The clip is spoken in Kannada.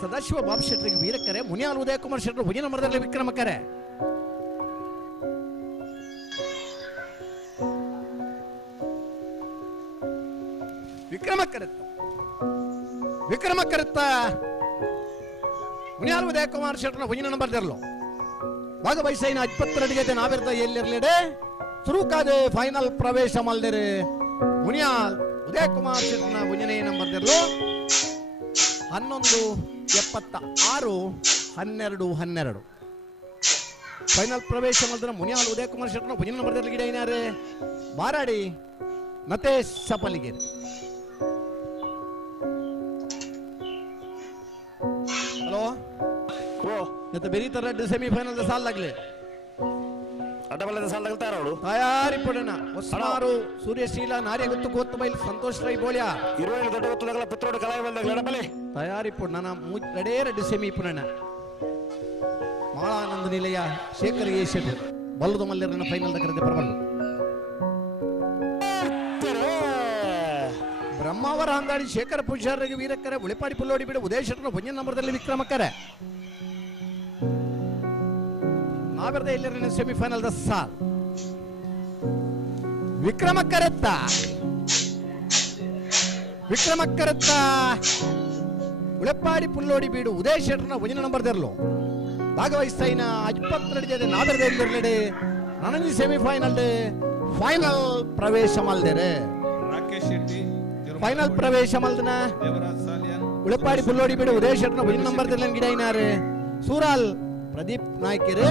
ಸದಾಶಿವ ಬಾಬು ಶೆಟ್ಟರಿಗೆ ವೀರಕ್ಕರೆ, ಮುನಿಯಾಲ್ ಉದಯ ಕುಮಾರ್ ಶೆಟ್ಟರು ಹುಜಿನ ಮರದಲ್ಲಿ ವಿಕ್ರಮಕ್ಕರೆ. ವಿಕ್ರಮಕ್ಕರೆತ್ತ ಮುನಿಯಾಲ್ ಉದಯ ಕುಮಾರ್ ಶೆಟ್ಟರ ಹುಜಿನ ನಂಬರ್ ತೆರಲು ಭಾಗವಹಿಸಿನ 22 ಜೊತೆ ನಾವಿರ್ದ ಎಲ್ಲಿರ್ಲಿಡೆ ಸುರುಕಾದೆ ಫೈನಲ್ ಪ್ರವೇಶ ಮಲ್ದಿರು ಮುನಿಯಾಲ್ ಉದಯ ಕುಮಾರ್ ಶೆಟ್ಟರ್ನ ಹುಜಿನೇ ನಂಬರ್ ತೆರಲು 11:76 ಫೈನಲ್ ಪ್ರವೇಶ ಮಲ್ದಿರ ಮುನಿಯಾಲ್ ಉದಯ ಕುಮಾರ್ ಶೆಟ್ಟರ್ನ ಹುಜಿನ ನಂಬರ್ ತೆರಲು ಗಿಡ ಏನಾರೆ ಬಾರಾಡಿ ನತೇಶ್ ಸಪಲಿಗೇರಿ. ಹಲೋ ಇವತ್ತು ಬೆರೀತಾರ ಸೆಮಿಫೈನಲ್ ಸಾಲ लागले ಅಡ್ಡಬಲ್ಲದ ಸಾಲ लगता है ತಯಾರಿ ಪಡೋಣ. ಹೊಸಮಾರು ಸೂರ್ಯಶೀಲ ನಾರ್ಯ ಗೊತ್ತು ಕೋತ್ತು ಬೈಲ್ ಸಂತೋಷ್ ರೈ ಬೋಳ್ಯ 20 ದೊಡ್ಡ ಗೊತ್ತು ಲಗಲ ಪುತ್ರೋಡ ಕಲಾಯ ಬಂದ ಅಡ್ಡಬಲೆ ತಯಾರಿ ಪಡೋಣ. ರೆಡಿ ಸೆಮಿ ಪುನನ ಮಾಳಾನಂದ ನಿಲಯ ಶೇಖರ್ ಯೇಶಡ್ ಬಲ್ಲದ ಮಲ್ಲರನ ಫೈನಲ್ ಕರೆದ ಪರಬಲ್ಲು ಬ್ರಹ್ಮಾವರ ಅಂದಾಡಿ ಶೇಖರ ಪೂಜಾರಿಗೆ ವೀರಕ್ಕರೆ ಉಳಿಪಾಡಿ ಪುಲ್ಲೋಡಿ ಬಿಡು ಉದಯ ಶೆಟ್ಟರ್ನ ಹುಜಿನ ನಂಬರ್ದಲ್ಲಿ ವಿಕ್ರಮಕ್ಕರೆ. ನಾವಿರ್ದ ಇಲ್ಲಿನ ಸೆಮಿಫೈನಲ್ ದ ಸಾಲ್ ವಿಕ್ರಮಕ್ಕರೆತ್ತ ಉಳಿಪಾಡಿ ಪುಲ್ಲೋಡಿ ಬೀಡು ಉದಯ ಶೆಟ್ಟರ್ನ ಹುಜಿನ ನಂಬರ್ ತೆರಲು ಭಾಗವಹಿಸ್ತಾಯಿನ 22 ಜೊತೆ ನಾವಿರ್ದ ಇಲ್ಲಿರ್ಲೆಡೆ ನನಗೆ ಸೆಮಿಫೈನಲ್ ಫೈನಲ್ ಪ್ರವೇಶ ಮಲ್ದೇರೆ ರಾಕೇಶ್ ಶೆಟ್ಟಿ ಫೈನಲ್ ಪ್ರವೇಶ ಮಲ್ದನ ಉಳಿಪಾಡಿ ಪುಲ್ಲೋಡಿ ಬಿಡು ಉದಯ ಶೆಟ್ಟರ್ನ ಹುಜಿನ ನಂಬರ್ ತೆರಲಿನ ಗಿಡ ಏನಾರೆ ಸೂರಾಲ್ ಪ್ರದೀಪ್ ನಾಯ್ಕರು